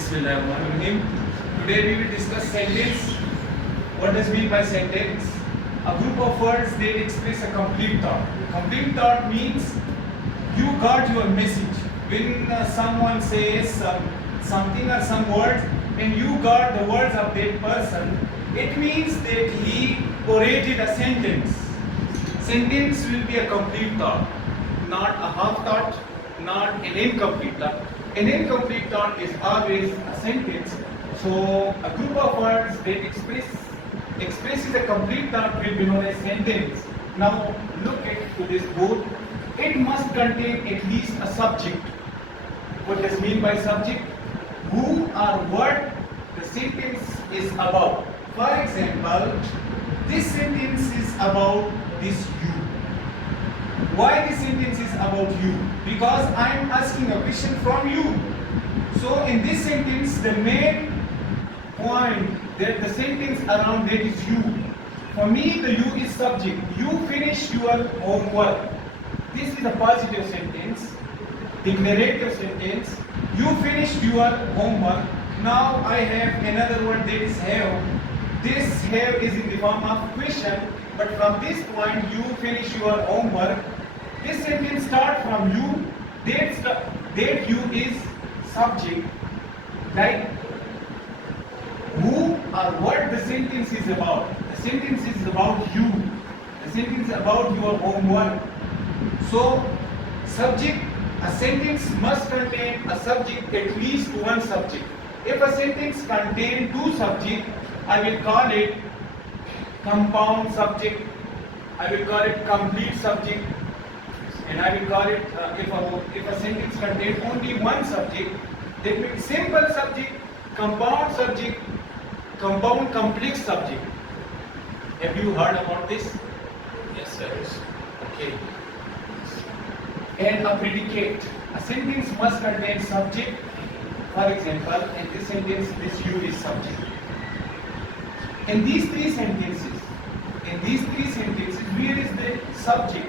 Bismillahirrahmanirrahim. Today we will discuss sentence. What does mean by sentence? A group of words that express a complete thought. Complete thought means you got your message. When someone says something or some words and you got the words of that person, it means that he orated a sentence. Sentence will be a complete thought, not a half thought, not an incomplete thought. An incomplete thought is always a sentence. So a group of words that expresses a complete thought will be known as sentence. Now look at this board. It must contain at least a subject. What does mean by subject? Who or what the sentence is about. For example, this sentence is about this you. Why this sentence is about you? Because I am asking a question from you. So in this sentence, the main point that the sentence around that is you. For me, the you is subject. You finish your homework. This is a positive sentence. Declarative sentence. You finished your homework. Now I have another word that is have. This have is in the form of question. But from this point, you finish your homework. This sentence starts from you. That you is subject. Like who or what the sentence is about. The sentence is about you. The sentence is about your homework. So, subject, a sentence must contain a subject, at least one subject. If a sentence contains two subjects, I will call it compound subject, I will call it complete subject, and I will call it, if a sentence contains only one subject, that means simple subject, compound complex subject. Have you heard about this? Yes, sir. Okay. And a predicate. A sentence must contain subject. For example, in this sentence, this you is subject. In these three sentences, where is the subject?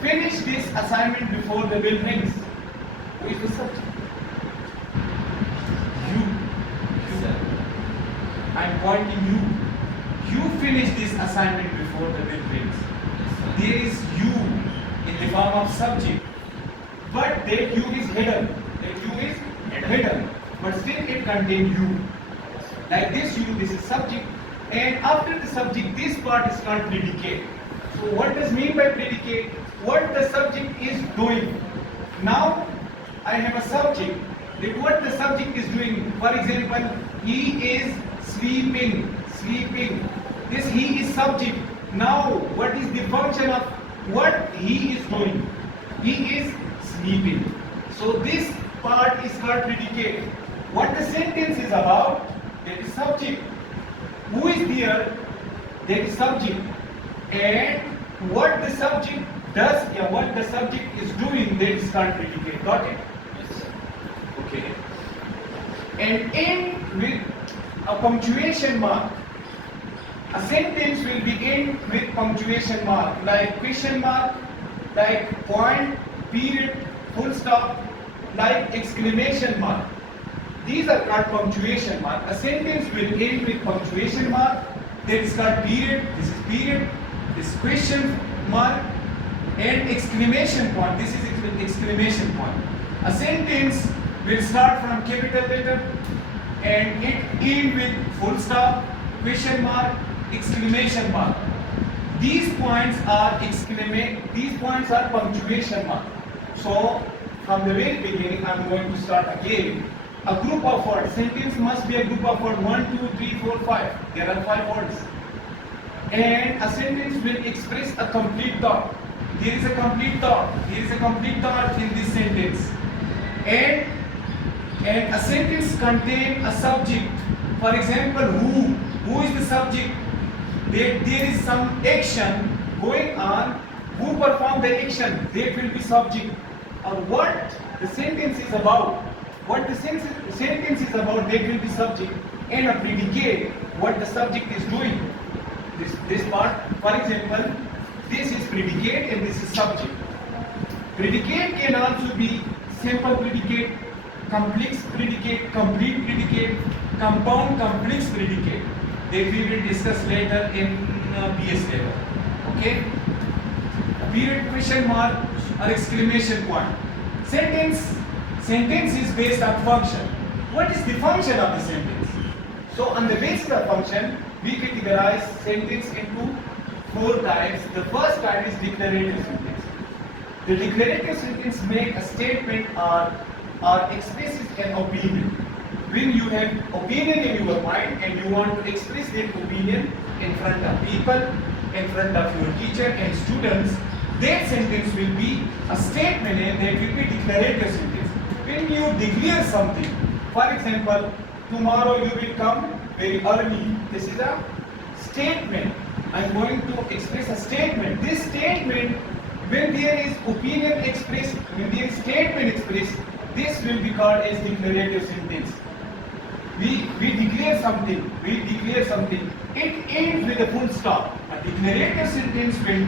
Finish this assignment before the bell rings. Who is the subject? You. I am pointing you. You finish this assignment before the bell rings. There is you in the form of subject, but that you is hidden. But still it contains you. Like this you, this is subject, and after the subject, this part is called predicate. So what does mean by predicate? What the subject is doing. Now I have a subject. That what the subject is doing. For example, he is sleeping. This he is subject. Now what is the function of what he is doing? He is sleeping. So this part is called predicate. What the sentence is about, that is subject. Who is there, that is subject. And what the subject does, what the subject is doing, that is called predicate. Got it? Yes, sir. Okay. And end with a punctuation mark. A sentence will begin with punctuation mark, like question mark, like point, period, full stop, like exclamation mark. These are called punctuation mark. A sentence will end with punctuation mark, that is called period, this is question mark, and exclamation point, this is exclamation point. A sentence will start from capital letter and it end with full stop, question mark, exclamation mark. These points are punctuation mark. So from the very beginning, I'm going to start again. A group of words. Sentence must be a group of words. 1, 2, 3, 4, 5. There are 5 words. And a sentence will express a complete thought. There is a complete thought. In this sentence. And a sentence contains a subject. For example, who? Who is the subject? There is some action going on. Who performed the action? That will be subject. Or what the sentence is about. What the sentence is about, that will be subject. And a predicate, what the subject is doing. This part, for example, this is predicate and this is subject. Predicate can also be simple predicate, complex predicate, complete predicate, compound complex predicate that we will discuss later in BS level. Okay? Period, question mark or exclamation point. Sentence is based on function. What is the function of the sentence? So on the basis of function, we categorize sentence into 4 types. The first type is declarative sentence. The declarative sentence make a statement or expresses an opinion. When you have opinion in your mind and you want to express that opinion in front of people, in front of your teacher and students, that sentence will be a statement and that will be declarative sentence. When you declare something, for example, tomorrow you will come very early. This is a statement. I am going to express a statement. This statement, when there is opinion expressed, when there is statement expressed, this will be called as declarative sentence. We declare something. It ends with a full stop. A declarative sentence will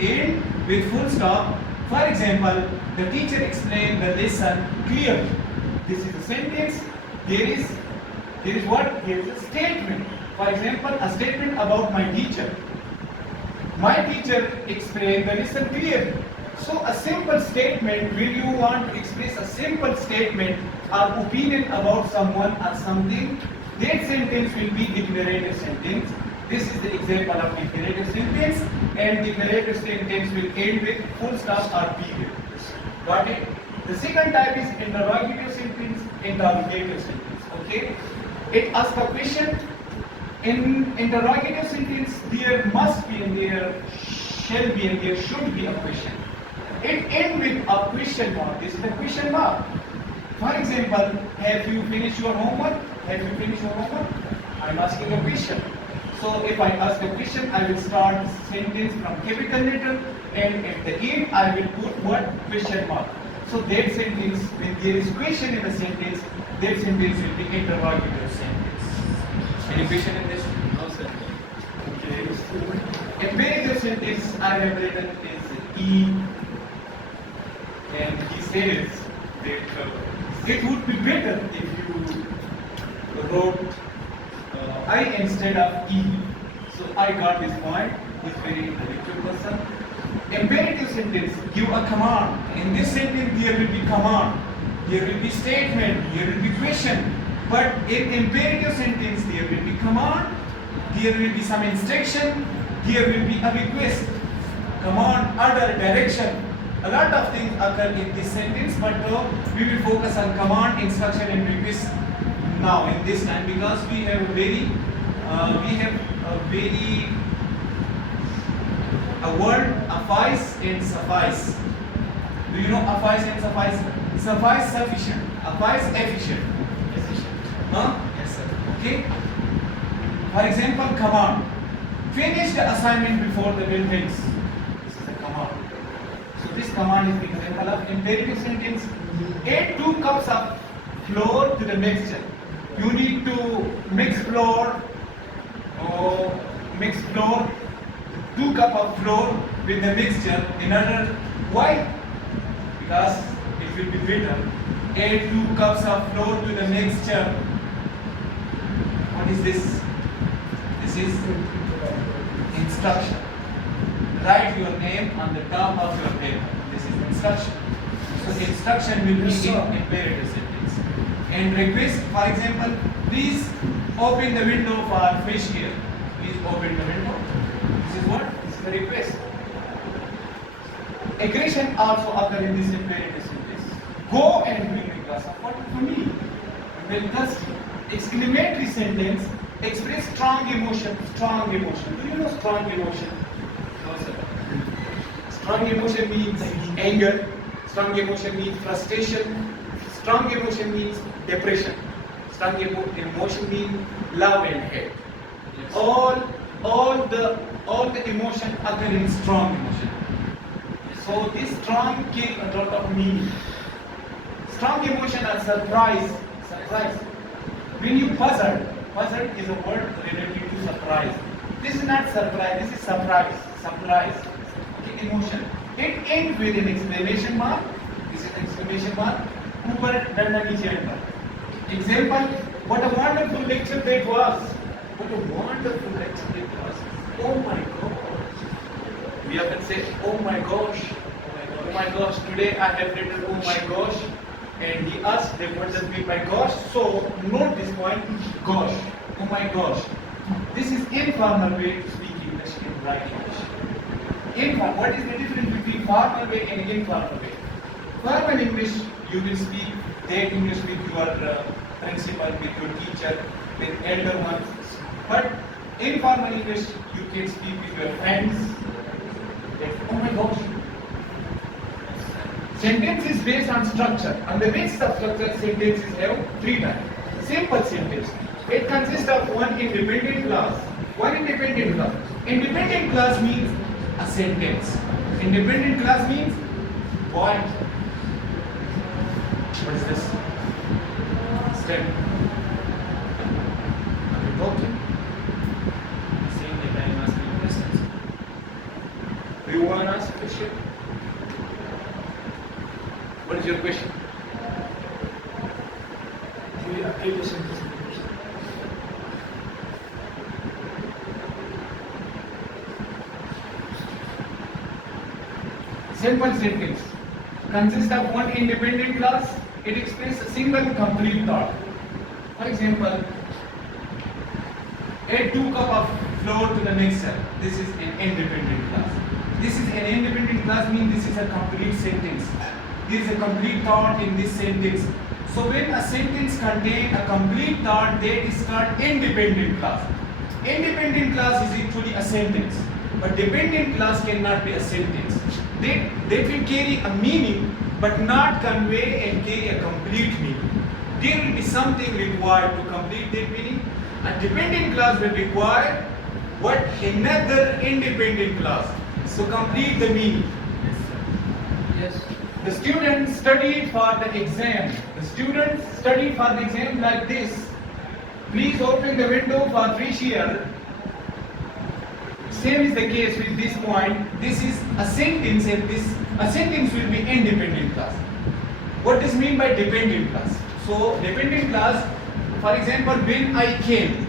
end with full stop. For example, the teacher explained the lesson clearly. This is a sentence. There is what? There is a statement. For example, a statement about my teacher. My teacher explained the lesson clearly. So a simple statement, when you want to express a simple statement or opinion about someone or something, that sentence will be declarative sentence. This is the example of declarative sentence, and declarative sentence will end with full stop or period. Got it? The second type is interrogative sentence, interrogative sentence. Okay? It asks a question. In interrogative sentence, there must be and there shall be and there should be a question. It ends with a question mark. This is the question mark. For example, have you finished your homework? Have you finished your homework? I am asking a question. So if I ask a question, I will start sentence from capital letter, and at the end I will put what? Question mark. So that sentence, when there is question in the sentence, that sentence will be interrogative sentence. Any question in this? No, sir. Okay. Imperative sentence I have written is E, and he says that it would be better if you wrote I instead of E. So I got this point. He's very intellectual person. Imperative sentence give a command. In this sentence there will be command, there will be statement, there will be question. But in imperative sentence there will be command, there will be some instruction, there will be a request, command, order, direction. A lot of things occur in this sentence, but we will focus on command, instruction and request now in this time, because we have a word affice and suffice. Do you know affice and suffice? Suffice sufficient, affice efficient. Huh? Yes, sir. Okay. For example, command. Finish the assignment before the bell rings. This is a command. So this command is the example of imperative sentence. Add 2 cups of flour to the mixture. You need to mix flour, 2 cups of flour with the mixture. In order, why? Because it will be bitter. Add 2 cups of flour to the mixture. What is this? This is instruction. Write your name on the top of your paper. This is instruction. So instruction will be in imperative sentence. And request, for example, please open the window for fresh air. Please open the window. This is what? This is the request. Aggression also occurs in this imperative sentence. Go and bring a glass of water to me. Well, thus, exclamatory sentence express strong emotion. Strong emotion. Do you know strong emotion? No, sir. Strong emotion means anger. Strong emotion means frustration. Strong emotion means depression. Strong emotion means love and hate. Yes. All the emotion occur in strong emotion. So this strong carry a lot of meaning. Strong emotion are surprise. When you puzzled is a word related to surprise. This is not surprise, this is surprise. Okay, emotion. It ends with an exclamation mark. This is an exclamation mark. ऊपर डंडा नीचे अंडा. Example, what a wonderful lecture that was. What a wonderful lecture that was. Oh my gosh. We often say, oh my gosh. Oh my gosh, today I have written oh my gosh. And he asked them what does mean by gosh. So note this point, gosh. Oh my gosh. This is informal way to speak English in right English. Informal. What is the difference between formal way and informal way? Formal English, you will speak that English with your principal, with your teacher, with elder ones. But informal English, you can speak with your friends. Like, oh my gosh. Sentence is based on structure. On the basis of structure, sentences have three types. Simple sentence. It consists of one independent clause. One independent clause. Independent clause means a sentence. Independent clause means what? What is this? Step. Are you talking? Saying that I am asking questions. Do you want to ask a question? What is your question? Do you apply the sentence? Simple sentence consists of one independent clause. It expresses a single complete thought. For example, add 2 cups of flour to the mixer. This is an independent clause. This is an independent clause means this is a complete sentence. There is a complete thought in this sentence. So when a sentence contains a complete thought, that is called independent clause. Independent clause is actually a sentence, but dependent clause cannot be a sentence. They will carry a meaning but not convey and carry a complete meaning. There will be something required to complete that meaning. A dependent clause will require what? Another independent clause. So complete the meaning. Yes. The student studied for the exam. The student studied for the exam like this. Please open the window for fresh air. Same is the case with this point. This is a sentence and a sentence will be independent clause. What does mean by dependent clause? So dependent clause, for example, when I came,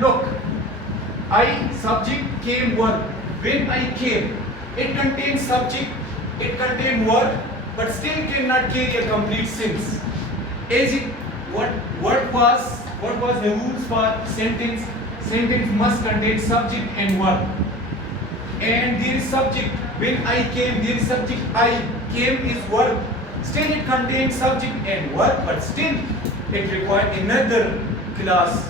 look, I subject came verb. When I came, it contains subject, it contains verb, but still cannot carry a complete sense. As it what was the rules for sentence? Sentence must contain subject and verb. And there is subject. When I came, there is subject. I came is verb. Still it contains subject and verb, but still it requires another clause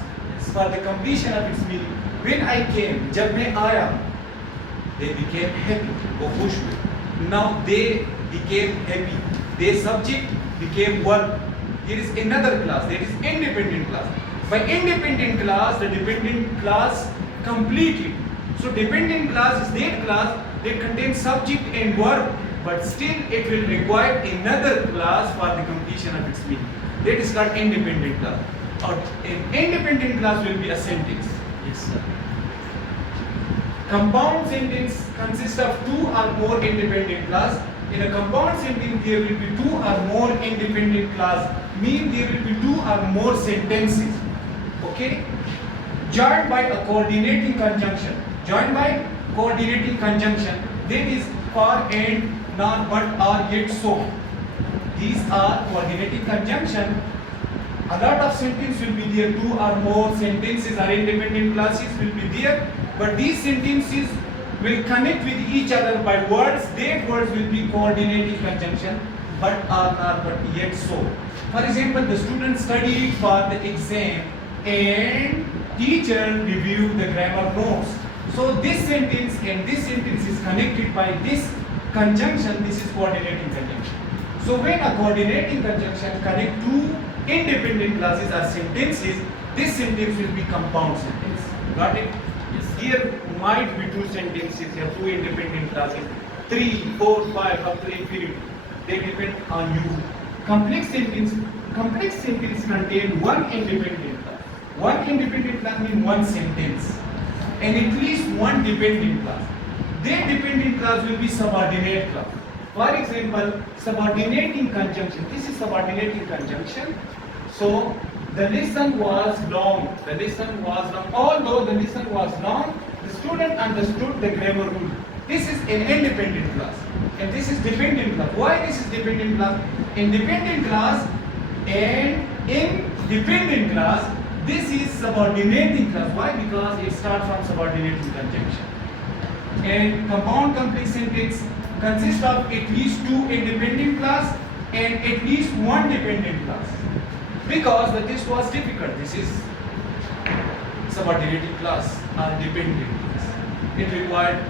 for the completion of its meaning. When I came, जब मैं आया, they became happy. वो खुश हुए. Now they became happy. Their subject became verb. There is another clause, that is independent clause. By independent clause, the dependent clause completely. So dependent clause is that clause that contains subject and verb, but still it will require another clause for the completion of its meaning. That is called independent clause. Or an independent clause will be a sentence. Yes, sir. Compound sentence consists of 2 or more independent clause. In a compound sentence, there will be 2 or more independent clause. Mean there will be 2 or more sentences. Okay? Joined by a coordinating conjunction. Joined by coordinating conjunction. That is for, and, not, but, or, yet, so. These are coordinating conjunction. A lot of sentences will be there. 2 or more sentences or independent clauses will be there. But these sentences will connect with each other by words. That words will be coordinating conjunction. But, or, not, but, yet, so. For example, the student studied for the exam and teacher reviewed the grammar notes. So this sentence and this sentence is connected by this conjunction. This is coordinating conjunction. So when a coordinating conjunction connect 2 independent clauses or sentences, this sentence will be compound sentence. Got it? Yes. Here might be 2 sentences or 2 independent clauses, 3, 4, 5 up to infinity. They depend on you. Complex sentence contain 1 independent clause. 1 independent clause means 1 sentence, and at least 1 dependent clause. Their dependent clause will be subordinate clause. For example, subordinating conjunction. This is subordinating conjunction. So the lesson was long. The lesson was long. Although the lesson was long, the student understood the grammar rule. This is an independent class, and this is dependent class. Why this is dependent class? In dependent class and in dependent class, this is subordinating class. Why? Because it starts from subordinating conjunction. And compound complex sentence consists of at least two independent class and at least one dependent class. Because the test was difficult. This is subordinating class or dependent class. It required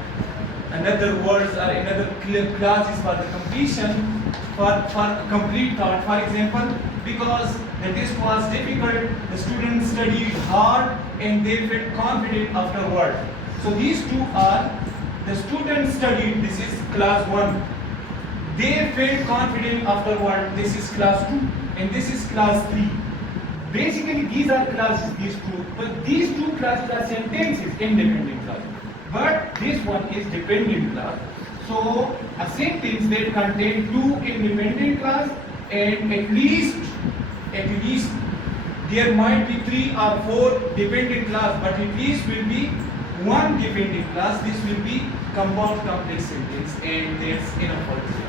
another words or another classes for the completion, for complete thought. For example, because the test was difficult, the students studied hard and they felt confident afterward. So these two are, the students studied, this is class 1. They felt confident afterward, this is class 2. And this is class 3. Basically these are classes, these two. But these two classes are sentences, independent class. But this one is dependent class. So a sentence that contains two independent class and at least there might be 3 or 4 dependent class, but at least will be one dependent class. This will be compound complex sentence, and that's enough for this.